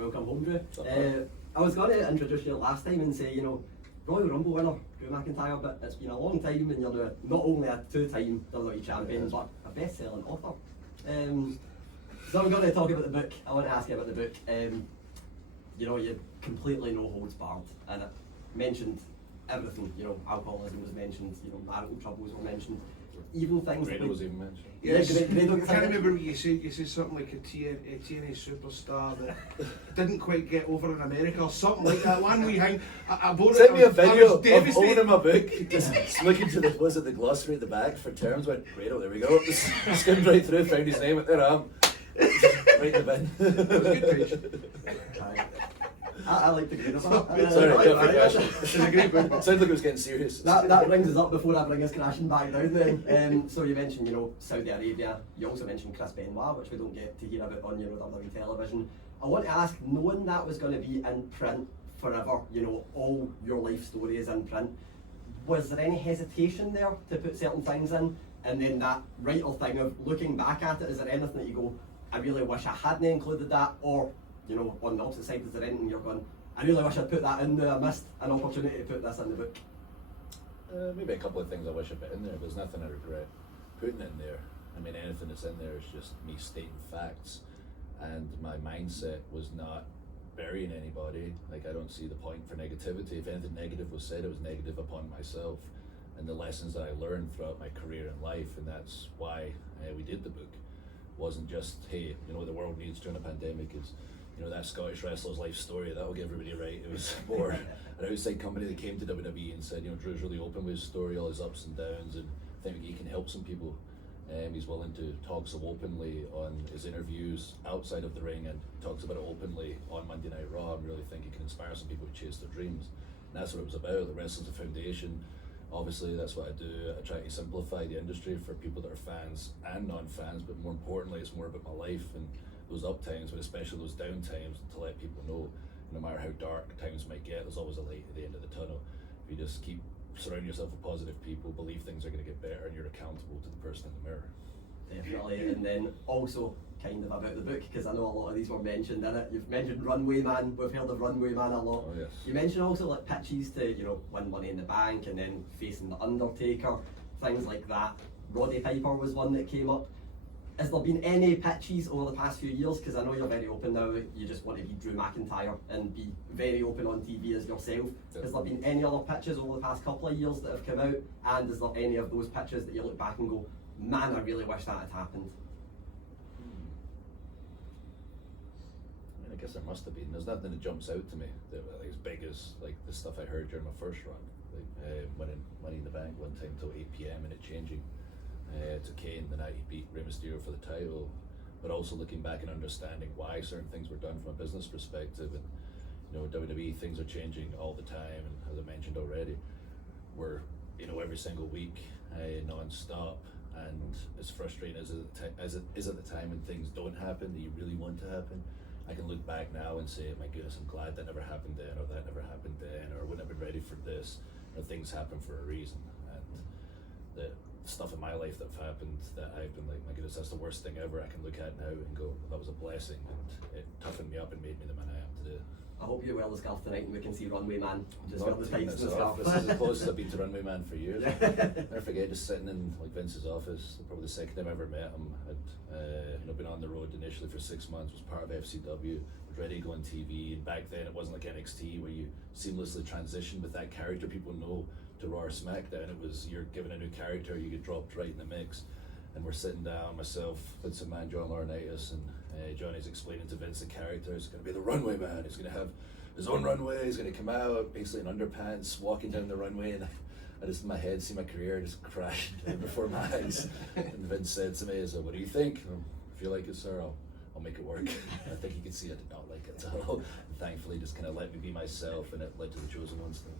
Welcome home, Drew. I was going to introduce you last time and say, Royal Rumble winner, Drew McIntyre, but it's been a long time and you're now not only a two-time WWE champion, but a best-selling author. So I'm going to talk about the book. I want to ask you about the book. You completely no holds barred, and it mentioned everything. Alcoholism was mentioned, marital troubles were mentioned, even things Grado was even mentioned. Yes, I can't remember what you said something like a TNA superstar that didn't quite get over in America or something like that. One wee thing, I bought Send me a video of devastated. holding my book, just looking to the glossary at the back for terms, went, Grado, there we go, skimmed right through, found his name, there I am, right in the bin. It was a good page. I like the green of that. Sorry, different question. It's a great book. Sounded like it was getting serious. That brings us up before I bring us crashing back down then. So you mentioned, Saudi Arabia. You also mentioned Chris Benoit, which we don't get to hear about on, WWE television. I want to ask, knowing that was going to be in print forever, all your life story is in print, was there any hesitation there to put certain things in? And then that vital thing of looking back at it, is there anything that you go, I really wish I hadn't included that? Or on the opposite side, is there anything you're going, I really wish I'd put that in there, I missed an opportunity to put this in the book? Maybe a couple of things I wish I put in there. There's nothing I regret putting in there. I mean, anything that's in there is just me stating facts, and my mindset was not burying anybody. Like, I don't see the point for negativity. If anything negative was said, it was negative upon myself and the lessons that I learned throughout my career and life, and that's why we did the book. It wasn't just, hey, what the world needs during a pandemic is that Scottish wrestler's life story, that'll get everybody right. It was more an outside company that came to WWE and said, Drew's really open with his story, all his ups and downs, and I think he can help some people. He's willing to talk so openly on his interviews outside of the ring, and talks about it openly on Monday Night Raw, and really think he can inspire some people to chase their dreams. And that's what it was about. The wrestling's a foundation. Obviously, that's what I do. I try to simplify the industry for people that are fans and non-fans, but more importantly, it's more about my life and those up times, but especially those down times, to let people know, no matter how dark times might get, there's always a light at the end of the tunnel. If you just keep surrounding yourself with positive people, believe things are going to get better, and you're accountable to the person in the mirror. Definitely. And then also kind of about the book, because I know a lot of these were mentioned in it. You've mentioned Runway Man. We've heard of Runway Man a lot. Oh, yes. You mentioned also like pitches to win Money in the Bank and then facing the Undertaker, things like that. Roddy Piper was one that came up. Has there been any pitches over the past few years? Because I know you're very open now, you just want to be Drew McIntyre and be very open on TV as yourself. Yeah. Has there been any other pitches over the past couple of years that have come out? And is there any of those pitches that you look back and go, man, I really wish that had happened? I mean, I guess there must have been. There's nothing that jumps out to me that as big as like the stuff I heard during my first run. Like winning Money in the Bank one time till 8 p.m. and it changing. To Kane the night he beat Rey Mysterio for the title, but also looking back and understanding why certain things were done from a business perspective. And WWE, things are changing all the time, and as I mentioned already, we're every single week non-stop, and as frustrating as it is at the time when things don't happen that you really want to happen, I can look back now and say, my goodness, I'm glad that never happened then, or that never happened then, or wouldn't have been ready for this. Things happen for a reason, and the stuff in my life that have happened that I've been like, my goodness, that's the worst thing ever. I can look at now and go, that was a blessing, and it toughened me up and made me the man I am today. I hope you wear the scarf tonight and we can see Runway Man. Just wear the tights and the scarf. This is as close as I've been to Runway Man for years. Never forget just sitting in like Vince's office. Probably the second time I ever met him. I'd been on the road initially for 6 months. Was part of FCW. Was ready to go on TV. And back then it wasn't like NXT where you seamlessly transitioned with that character people know to Raw or SmackDown. It was you're given a new character, you get dropped right in the mix. And we're sitting down, myself, Vince McMahon, John Laurinaitis, and Johnny's explaining to Vince the character. It's going to be the Runway Man. He's going to have his own runway. He's going to come out basically in underpants, walking down the runway, and I just in my head see my career just crashing down before my eyes. And Vince said to me, "So what do you think?" "If you like it, sir, I'll make it work." I think you can see I did not like it at all. And thankfully, just kind of let me be myself, and it led to the Chosen One stuff.